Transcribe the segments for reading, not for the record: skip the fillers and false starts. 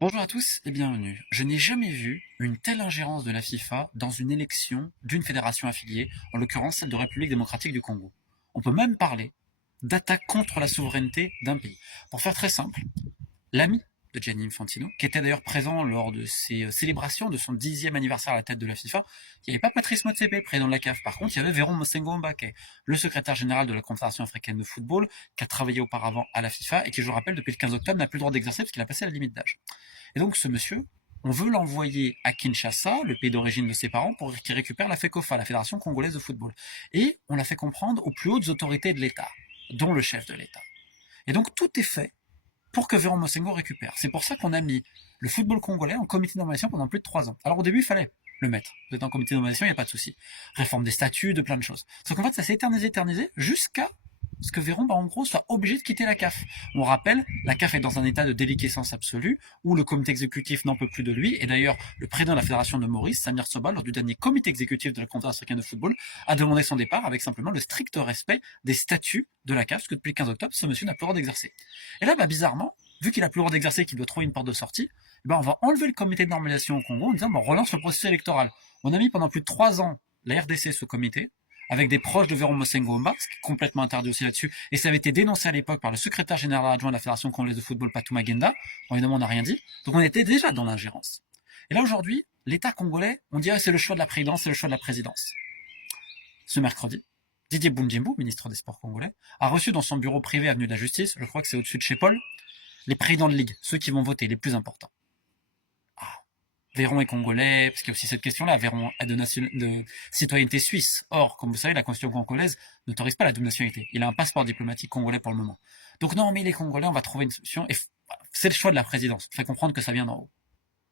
Bonjour à tous et bienvenue. Je n'ai jamais vu une telle ingérence de la FIFA dans une élection d'une fédération affiliée, en l'occurrence celle de République démocratique du Congo. On peut même parler d'attaque contre la souveraineté d'un pays. Pour faire très simple, l'ami de Gianni Infantino, qui était d'ailleurs présent lors de ses célébrations de son 10e anniversaire à la tête de la FIFA, il n'y avait pas Patrice Motsepe, président de la CAF. Par contre, il y avait Véron Mosengo qui est le secrétaire général de la Confédération africaine de football, qui a travaillé auparavant à la FIFA et qui, je vous rappelle, depuis le 15 octobre, n'a plus le droit d'exercer parce qu'il a passé la limite d'âge. Et donc ce monsieur, on veut l'envoyer à Kinshasa, le pays d'origine de ses parents, pour qu'il récupère la FECOFA, la Fédération congolaise de football. Et on l'a fait comprendre aux plus hautes autorités de l'État, dont le chef de l'État. Et donc tout est fait pour que Véron Mosengo récupère. C'est pour ça qu'on a mis le football congolais en comité de normalisation pendant plus de 3 ans. Alors au début, il fallait le mettre. Vous êtes en comité de normalisation, il n'y a pas de souci. Réforme des statuts, de plein de choses. Sauf qu'en fait, ça s'est éternisé, jusqu'à ce que Véron, en gros, soit obligé de quitter la CAF. On rappelle, la CAF est dans un état de déliquescence absolue, où le comité exécutif n'en peut plus de lui, et d'ailleurs, le président de la fédération de Maurice, Samir Soba, lors du dernier comité exécutif de la Confédération africaine de football, a demandé son départ avec simplement le strict respect des statuts de la CAF, parce que depuis le 15 octobre, ce monsieur n'a plus le droit d'exercer. Et là, bizarrement, vu qu'il a plus le droit d'exercer, qu'il doit trouver une porte de sortie, on va enlever le comité de normalisation au Congo en disant, on relance le processus électoral. On a mis pendant plus de 3 ans la RDC ce comité, avec des proches de Véron Mosengo-Omba, ce qui est complètement interdit aussi là-dessus, et ça avait été dénoncé à l'époque par le secrétaire général adjoint de la Fédération congolaise de football, Patou Magenda. Bon, évidemment, on n'a rien dit. Donc on était déjà dans l'ingérence. Et là, aujourd'hui, l'État congolais, on dirait que c'est le choix de la présidence, c'est le choix de la présidence. Ce mercredi, Didier Bundimbu, ministre des Sports congolais, a reçu dans son bureau privé avenue de la Justice, je crois que c'est au-dessus de chez Paul, les présidents de ligue, ceux qui vont voter, les plus importants. Véron est congolais, parce qu'il y a aussi cette question-là. Véron a de citoyenneté suisse. Or, comme vous savez, la constitution congolaise n'autorise pas la double nationalité. Il a un passeport diplomatique congolais pour le moment. Donc non, mais il est congolais, on va trouver une solution. Et c'est le choix de la présidence. Il faut comprendre que ça vient d'en haut.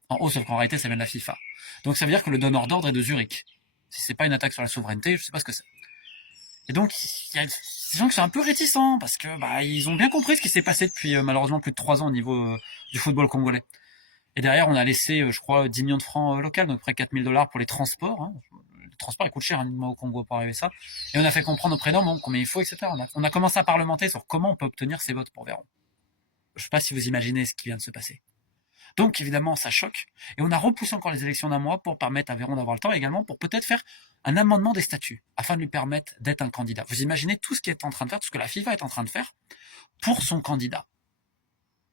En haut, sauf qu'en réalité, ça vient de la FIFA. Donc ça veut dire que le donneur d'ordre est de Zurich. Si c'est pas une attaque sur la souveraineté, je sais pas ce que c'est. Et donc, il y a des gens qui sont un peu réticents, parce que ils ont bien compris ce qui s'est passé depuis malheureusement plus de 3 ans au niveau du football congolais. Et derrière, on a laissé, je crois, 10 millions de francs locaux, donc près de 4 000 $ pour les transports. Hein. Le transport, il coûte cher, au Congo, pour arriver à ça. Et on a fait comprendre aux prénoms combien il faut, etc. On a commencé à parlementer sur comment on peut obtenir ces votes pour Véron. Je ne sais pas si vous imaginez ce qui vient de se passer. Donc, évidemment, ça choque. Et on a repoussé encore les élections d'un mois pour permettre à Véron d'avoir le temps, et également pour peut-être faire un amendement des statuts, afin de lui permettre d'être un candidat. Vous imaginez tout ce qu'il est en train de faire, tout ce que la FIFA est en train de faire pour son candidat.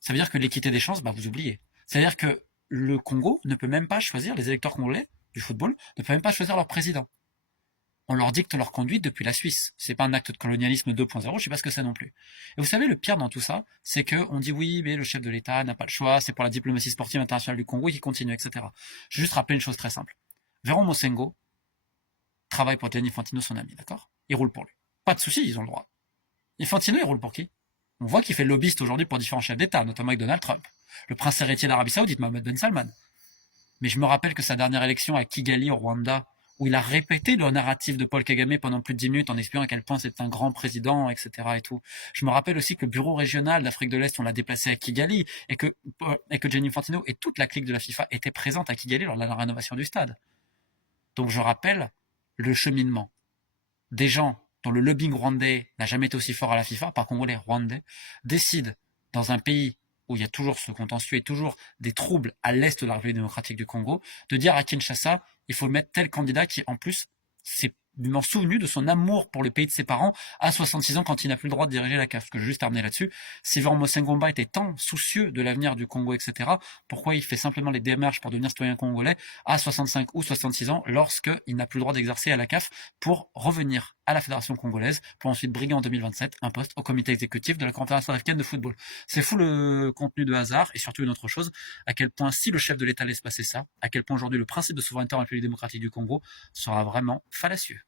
Ça veut dire que l'équité des chances, vous oubliez. C'est-à-dire que le Congo ne peut même pas choisir, les électeurs congolais du football ne peuvent même pas choisir leur président. On leur dicte leur conduite depuis la Suisse. C'est pas un acte de colonialisme 2.0, je sais pas ce que c'est non plus. Et vous savez, le pire dans tout ça, c'est que on dit oui, mais le chef de l'État n'a pas le choix, c'est pour la diplomatie sportive internationale du Congo qui continue, etc. Je vais juste rappeler une chose très simple. Véron Mosengo travaille pour Gianni Infantino, son ami, d'accord? Il roule pour lui. Pas de souci, ils ont le droit. Infantino, il roule pour qui? On voit qu'il fait lobbyiste aujourd'hui pour différents chefs d'État, notamment avec Donald Trump. Le prince héritier d'Arabie Saoudite, Mohamed Ben Salman. Mais je me rappelle que sa dernière élection à Kigali, au Rwanda, où il a répété le narratif de Paul Kagame pendant plus de 10 minutes en expliquant à quel point c'est un grand président, etc. et tout. Je me rappelle aussi que le bureau régional d'Afrique de l'Est, on l'a déplacé à Kigali, et que Gianni Infantino et toute la clique de la FIFA étaient présentes à Kigali lors de la rénovation du stade. Donc je rappelle le cheminement des gens dont le lobbying rwandais n'a jamais été aussi fort à la FIFA, par congolais rwandais, décident dans un pays où il y a toujours ce contentieux et toujours des troubles à l'est de la République démocratique du Congo, de dire à Kinshasa, il faut mettre tel candidat qui, en plus, s'est souvenu de son amour pour le pays de ses parents à 66 ans quand il n'a plus le droit de diriger la CAF. Ce que je veux juste terminer là-dessus, si Véron Mosengo-Omba était tant soucieux de l'avenir du Congo, etc., pourquoi il fait simplement les démarches pour devenir citoyen congolais à 65 ou 66 ans lorsqu'il n'a plus le droit d'exercer à la CAF pour revenir à la Fédération congolaise pour ensuite briguer en 2027 un poste au comité exécutif de la Confédération africaine de football. C'est fou le contenu de hasard et surtout une autre chose, à quel point si le chef de l'État laisse passer ça, à quel point aujourd'hui le principe de souveraineté en République démocratique du Congo sera vraiment fallacieux.